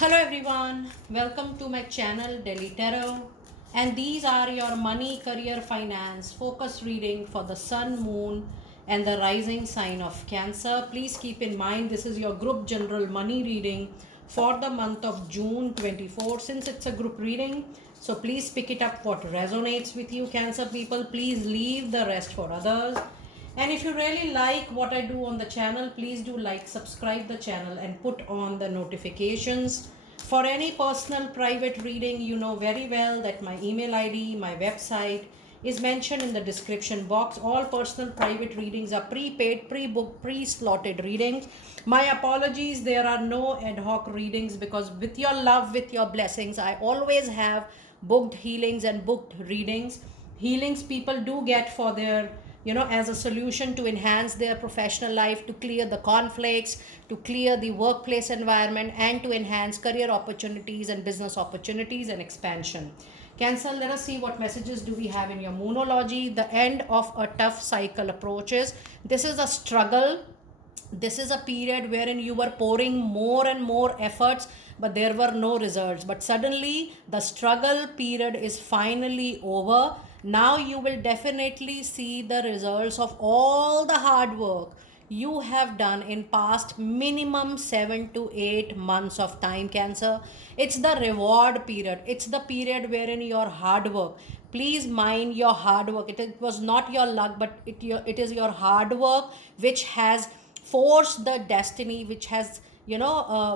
Hello everyone, welcome to my channel Delhi Tarot, and these are your money, career, finance focus reading for the sun, moon and the rising sign of Cancer. Please keep in mind this is your group general money reading for the month of June 24. Since it's a group reading, so please pick it up what resonates with you, Cancer people. Please leave the rest for others. And if you really like what I do on the channel, please do like, subscribe the channel and put on the notifications. For any personal private reading, you know very well that my email ID, my website is mentioned in the description box. All personal private readings are prepaid, pre-booked, pre-slotted readings. My apologies, there are no ad hoc readings because with your love, with your blessings, I always have booked healings and booked readings. Healings people do get for their, as a solution to enhance their professional life, to clear the conflicts, to clear the workplace environment, and to enhance career opportunities and business opportunities and expansion. Cancer, let us see what messages do we have in your moonology. The end of a tough cycle approaches. This is a struggle. This is a period wherein you were pouring more and more efforts, but there were no results. But suddenly the struggle period is finally over. Now you will definitely see the results of all the hard work you have done in past minimum 7 to 8 months of time, Cancer. It's the reward period. It's the period wherein your hard work, please mind your hard work. It was not your luck, but it is your hard work which has force the destiny, which has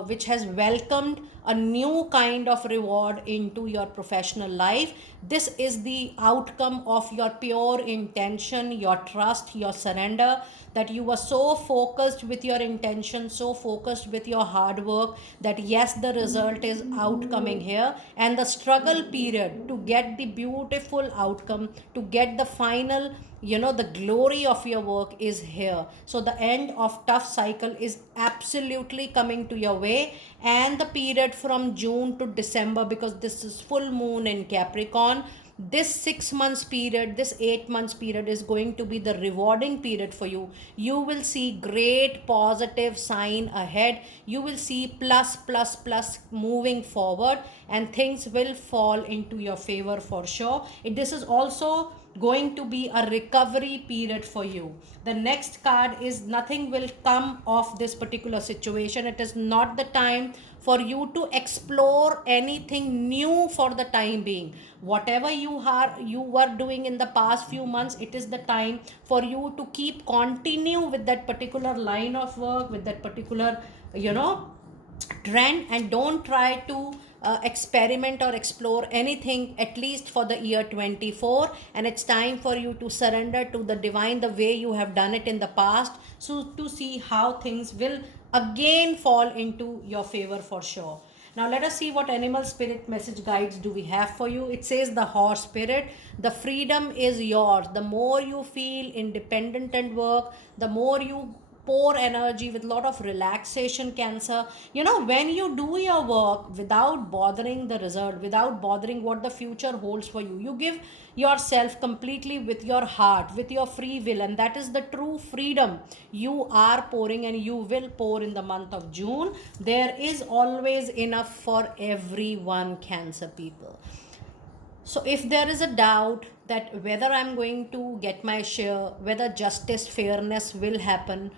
which has welcomed a new kind of reward into your professional life. This is the outcome of your pure intention, your trust, your surrender, that you were so focused with your intention, so focused with your hard work, that yes, the result is outcoming here. And the struggle period to get the beautiful outcome, to get the final, the glory of your work is here. So the end of tough cycle is absolutely coming to your way. And the period from June to December, because this is full moon in Capricorn, this 6 months period, this 8 months period is going to be the rewarding period for you. You will see great positive sign ahead. You will see plus plus plus moving forward, and things will fall into your favor for sure. This is also going to be a recovery period for you. The next card is nothing will come of this particular situation. It is not the time for you to explore anything new for the time being. Whatever you were doing in the past few months, it is the time for you to keep continue with that particular line of work, with that particular, trend, and don't try to experiment or explore anything, at least for the year 24. And it's time for you to surrender to the divine the way you have done it in the past, so to see how things will again fall into your favor for sure. Now let us see what animal spirit message guides do we have for you. It says the horse spirit, the freedom is yours. The more you feel independent and work, the more you pour energy with a lot of relaxation, Cancer. When you do your work without bothering the result, without bothering what the future holds for you, you give yourself completely with your heart, with your free will, and that is the true freedom you are pouring and you will pour in the month of June. There is always enough for everyone, Cancer people. So if there is a doubt that whether I'm going to get my share, whether justice, fairness will happen,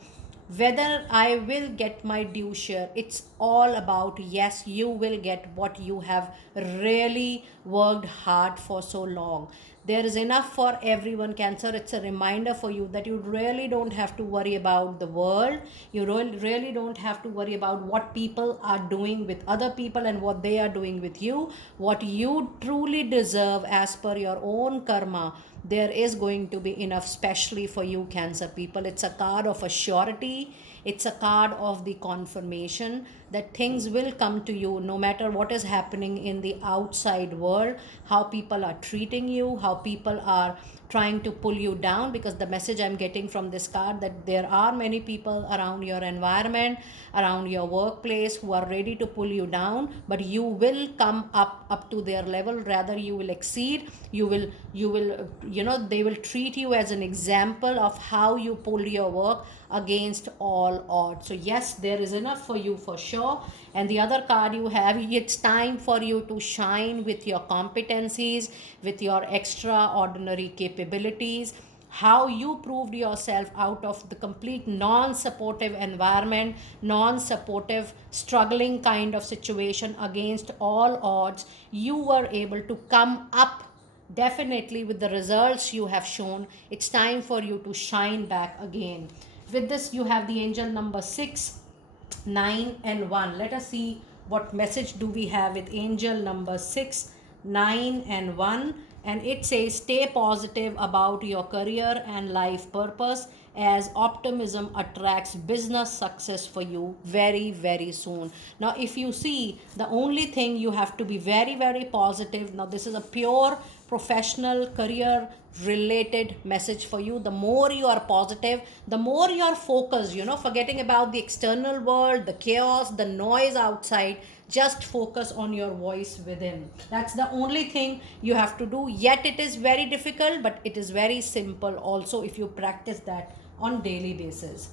whether I will get my due share, it's all about yes, you will get what you have really worked hard for so long. There is enough for everyone, Cancer. It's a reminder for you that you really don't have to worry about the world. You really don't have to worry about what people are doing with other people and what they are doing with you. What you truly deserve as per your own karma, there is going to be enough, especially for you, Cancer people. It's a card of assurity. It's a card of the confirmation that things will come to you no matter what is happening in the outside world, how people are treating you, how people are trying to pull you down. Because the message I'm getting from this card, that there are many people around your environment, around your workplace, who are ready to pull you down, but you will come up to their level. Rather, you will exceed. You will they will treat you as an example of how you pull your work against all odds. So yes, there is enough for you for sure. sure. And the other card you have, it's time for you to shine with your competencies, with your extraordinary capabilities, how you proved yourself out of the complete non-supportive environment, non-supportive, struggling kind of situation. Against all odds, you were able to come up definitely with the results you have shown. It's time for you to shine back again. With this, you have the angel number 6, 9 and 1. Let us see what message do we have with angel number 6, 9 and 1. And it says, stay positive about your career and life purpose, as optimism attracts business success for you very, very soon. Now, if you see, the only thing you have to be very, very positive. Now, this is a pure professional career related message for you. The more you are positive, the more you are focused, forgetting about the external world, the chaos, the noise outside. Just focus on your voice within. That's the only thing you have to do. Yet it is very difficult, but it is very simple also if you practice that on daily basis.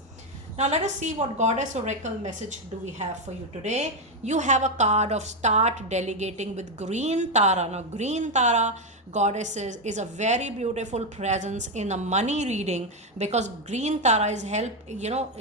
Now let us see what Goddess Oracle message do we have for you today. You have a card of start delegating with Green Tara. Now Green Tara goddesses is a very beautiful presence in a money reading, because Green Tara is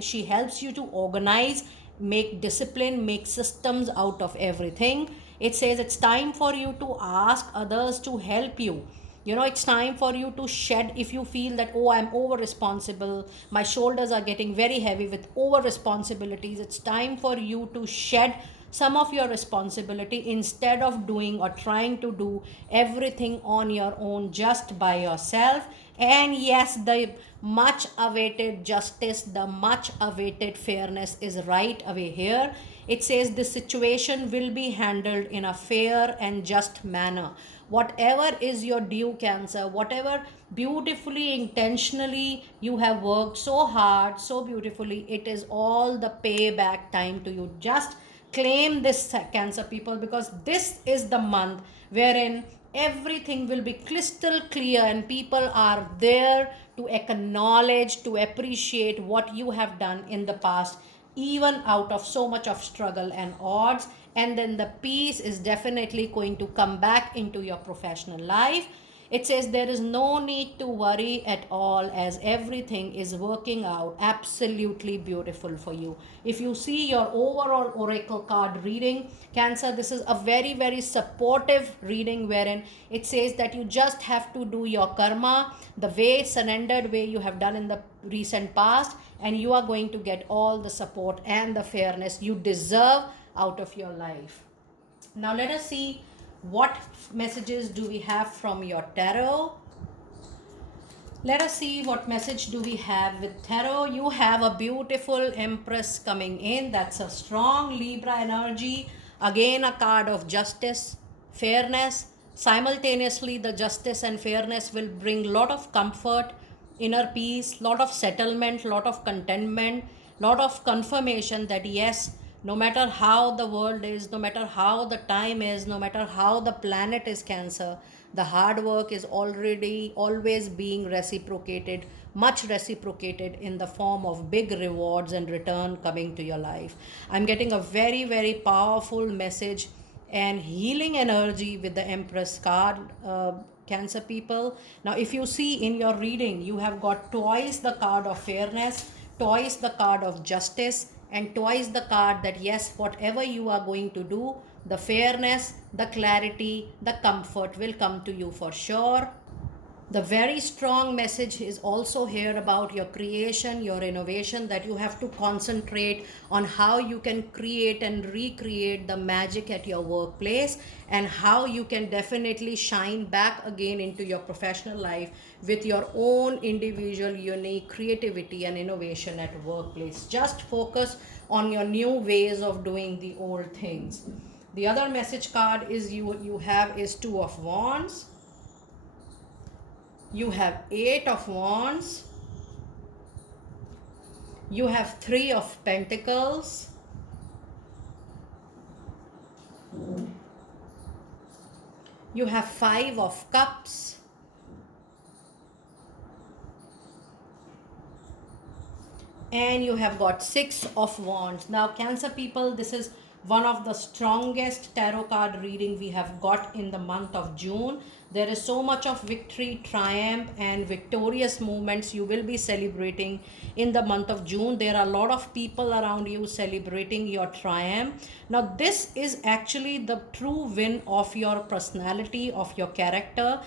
she helps you to organize, make discipline, make systems out of everything. It says it's time for you to ask others to help you. It's time for you to shed. If you feel that, oh, I'm over responsible, my shoulders are getting very heavy with over responsibilities, it's time for you to shed some of your responsibility, instead of doing or trying to do everything on your own just by yourself. And yes, the much awaited justice, the much awaited fairness is right away here. It says the situation will be handled in a fair and just manner. Whatever is your due, Cancer, whatever beautifully, intentionally you have worked so hard, so beautifully, it is all the payback time to you. Just claim this, Cancer people, because this is the month wherein everything will be crystal clear and people are there to acknowledge, to appreciate what you have done in the past, even out of so much of struggle and odds. And then the peace is definitely going to come back into your professional life. It says there is no need to worry at all, as everything is working out absolutely beautiful for you. If you see your overall oracle card reading, Cancer, this is a very, very supportive reading, wherein it says that you just have to do your karma the way, surrendered way you have done in the recent past, and you are going to get all the support and the fairness you deserve out of your life. Now let us see what messages do we have from your tarot. Let us see what message do we have with tarot. You have a beautiful Empress coming in. That's a strong Libra energy. Again, a card of justice, fairness. Simultaneously, the justice and fairness will bring lot of comfort, inner peace, lot of settlement, lot of contentment, lot of confirmation that yes, no matter how the world is, no matter how the time is, no matter how the planet is, Cancer, the hard work is already always being reciprocated, much reciprocated in the form of big rewards and return coming to your life. I'm getting a very, very powerful message and healing energy with the Empress card, Cancer people. Now, if you see in your reading, you have got twice the card of fairness, twice the card of justice, and twice the card that yes, whatever you are going to do, the fairness, the clarity, the comfort will come to you for sure. The very strong message is also here about your creation, your innovation, that you have to concentrate on how you can create and recreate the magic at your workplace, and how you can definitely shine back again into your professional life with your own individual unique creativity and innovation at workplace. Just focus on your new ways of doing the old things. The other message card is you have is Two of Wands. You have Eight of Wands. You have Three of Pentacles. You have Five of Cups. and you have got Six of Wands. Now, Cancer people, this is one of the strongest tarot card reading we have got in the month of June. There is so much of victory, triumph, and victorious movements you will be celebrating in the month of June. There are a lot of people around you celebrating your triumph. Now, this is actually the true win of your personality, of your character.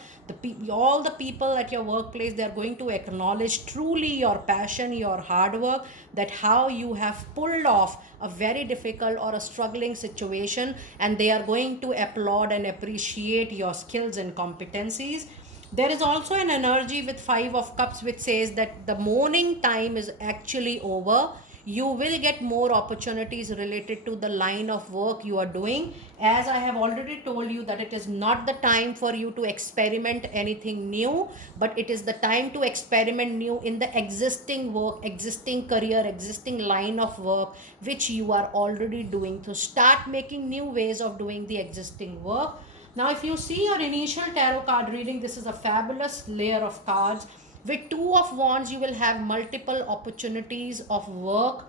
All the people at your workplace, they are going to acknowledge truly your passion, your hard work, that how you have pulled off a very difficult or a struggling situation, and they are going to applaud and appreciate your skills and competencies. There is also an energy with Five of Cups which says that the mourning time is actually over. You will get more opportunities related to the line of work you are doing. As I have already told you that it is not the time for you to experiment anything new, but it is the time to experiment new in the existing work, existing career, existing line of work which you are already doing. So start making new ways of doing the existing work. Now, if you see your initial tarot card reading, this is a fabulous layer of cards. With Two of Wands, you will have multiple opportunities of work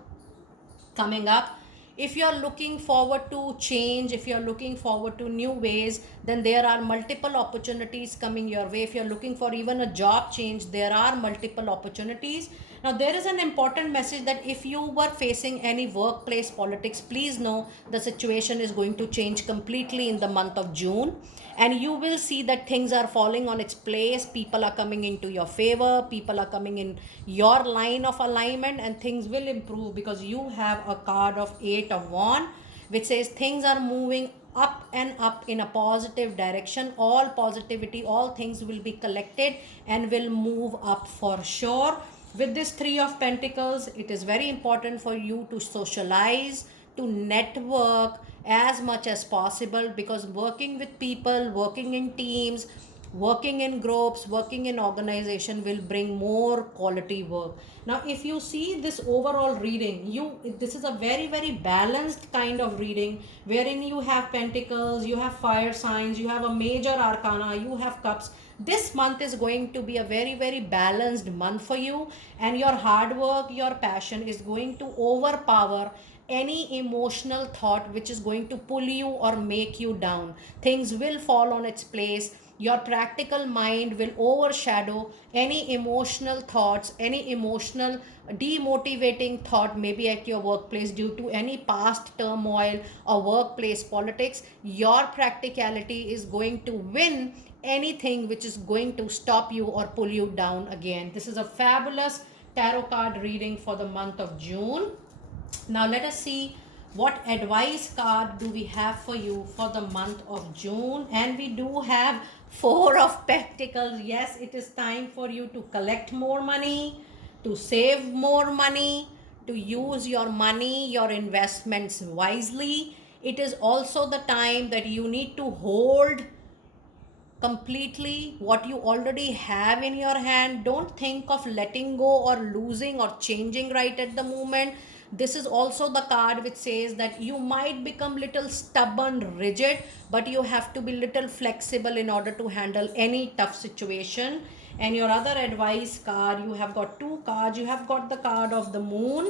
coming up. If you're looking forward to change, if you're looking forward to new ways, then there are multiple opportunities coming your way. If you're looking for even a job change, there are multiple opportunities. Now, there is an important message that if you were facing any workplace politics, please know the situation is going to change completely in the month of June, and you will see that things are falling on its place. People are coming into your favor, people are coming in your line of alignment, and things will improve because you have a card of Eight of Wands which says things are moving up and up in a positive direction. All positivity, all things will be collected and will move up for sure. With this Three of Pentacles, it is very important for you to socialize, to network as much as possible, because working with people, working in teams, working in groups, working in organization will bring more quality work. Now, if you see this overall reading, this is a very balanced kind of reading wherein you have pentacles, you have fire signs, you have a major arcana, you have cups. This month is going to be a very balanced month for you, and your hard work, your passion is going to overpower any emotional thought which is going to pull you or make you down. Things will fall on its place. Your practical mind will overshadow any emotional thoughts, any emotional demotivating thought maybe at your workplace due to any past turmoil or workplace politics. Your practicality is going to win anything which is going to stop you or pull you down again. This is a fabulous tarot card reading for the month of June. Now let us see what advice card do we have for you for the month of June. And we do have Four of Pentacles. Yes, it is time for you to collect more money, to save more money, to use your money, your investments wisely. It is also the time that you need to hold completely what you already have in your hand. Don't think of letting go or losing or changing right at the moment. This is also the card which says that you might become little stubborn, rigid, but you have to be little flexible in order to handle any tough situation. And your other advice card, you have got two cards. You have got the card of the Moon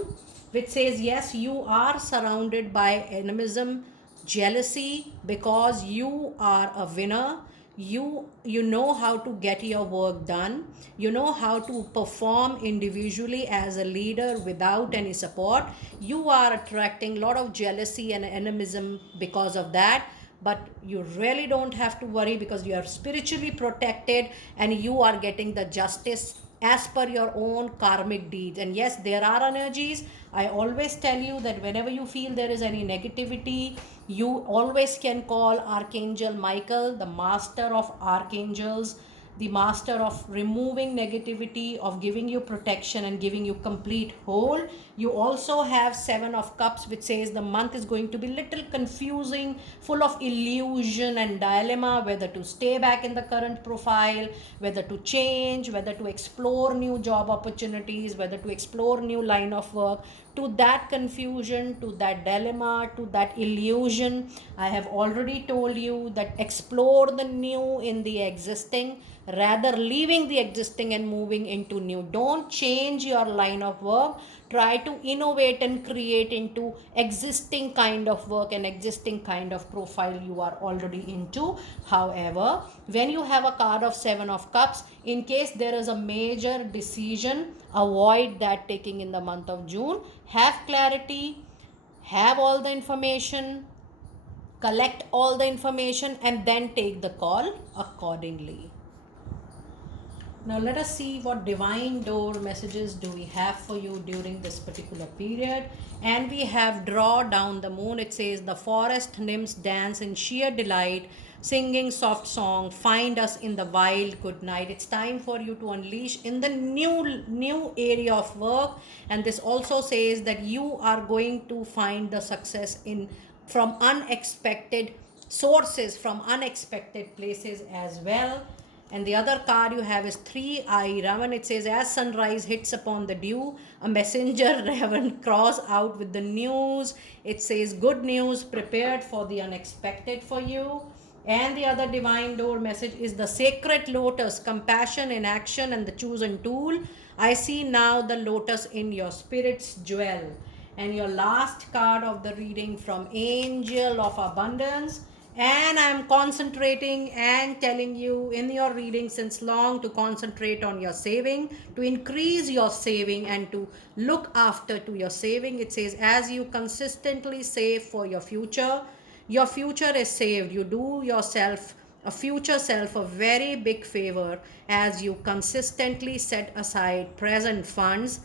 which says yes, you are surrounded by animism, jealousy, because you are a winner. You know how to get your work done. You know how to perform individually as a leader without any support. You are attracting a lot of jealousy and animism because of that, but you really don't have to worry because you are spiritually protected and you are getting the justice as per your own karmic deeds. And yes, there are energies. I always tell you that whenever you feel there is any negativity, you always can call Archangel Michael, the master of archangels, the master of removing negativity, of giving you protection and giving you complete whole. You also have Seven of Cups which says the month is going to be little confusing, full of illusion and dilemma, whether to stay back in the current profile, whether to change, whether to explore new job opportunities, whether to explore new line of work. To that confusion, to that dilemma, to that illusion, I have already told you that explore the new in the existing, rather leaving the existing and moving into new. Don't change your line of work. try to innovate and create into existing kind of work and existing kind of profile you are already into. However, when you have a card of 7 of cups, in case there is a major decision, avoid that taking in the month of June. Have clarity, have all the information, collect all the information, and then take the call accordingly. Now let us see what divine door messages do we have for you during this particular period. And we have draw down the moon. It says the forest nymphs dance in sheer delight, singing soft song, find us in the wild good night. It's time for you to unleash in the new area of work. And this also says that you are going to find the success in from unexpected sources, from unexpected places as well. And the other card you have is 3 Ravan. It says, as sunrise hits upon the dew, a messenger Ravan cross out with the news. It says, good news prepared for the unexpected for you. And the other divine door message is the sacred lotus, compassion in action and the chosen tool. I see now the lotus in your spirit's jewel. And your last card of the reading from Angel of Abundance. And I'm concentrating and telling you in your reading since long to concentrate on your saving, to increase your saving and to look after to your saving. It says, as you consistently save for your future is saved. You do yourself, a future self, a very big favor as you consistently set aside present funds.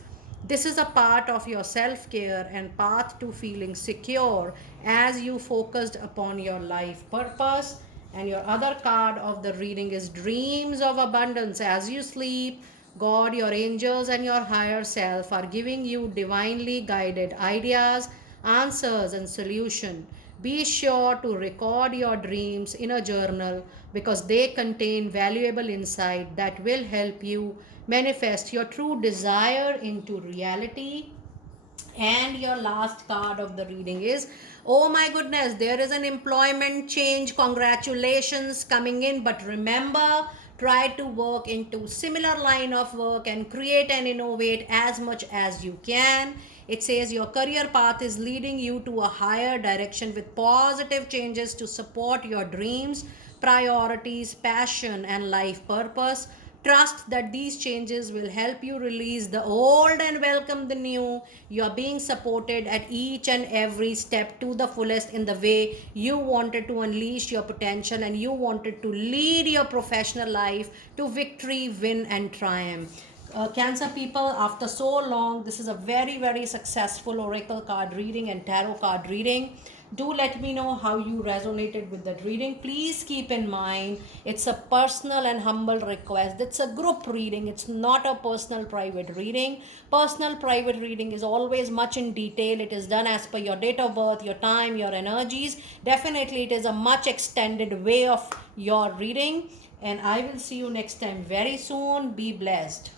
This is a part of your self care and path to feeling secure as you focused upon your life purpose. And your other card of the reading is dreams of abundance. As you sleep, God, your angels, and your higher self are giving you divinely guided ideas, answers, and solution. Be sure to record your dreams in a journal because they contain valuable insight that will help you manifest your true desire into reality. And your last card of the reading is, oh my goodness, there is an employment change, congratulations coming in, but remember, try to work into similar line of work and create and innovate as much as you can. It says your career path is leading you to a higher direction with positive changes to support your dreams, priorities, passion, and life purpose. Trust that these changes will help you release the old and welcome the new. You are being supported at each and every step to the fullest in the way you wanted to unleash your potential and you wanted to lead your professional life to victory, win, and triumph. Cancer people, after so long, this is a very, very successful oracle card reading and tarot card reading. Do let me know how you resonated with that reading. Please keep in mind, it's a personal and humble request. It's a group reading. It's not a personal private reading. Personal private reading is always much in detail. It is done as per your date of birth, your time, your energies. Definitely, it is a much extended way of your reading. And I will see you next time very soon. Be blessed.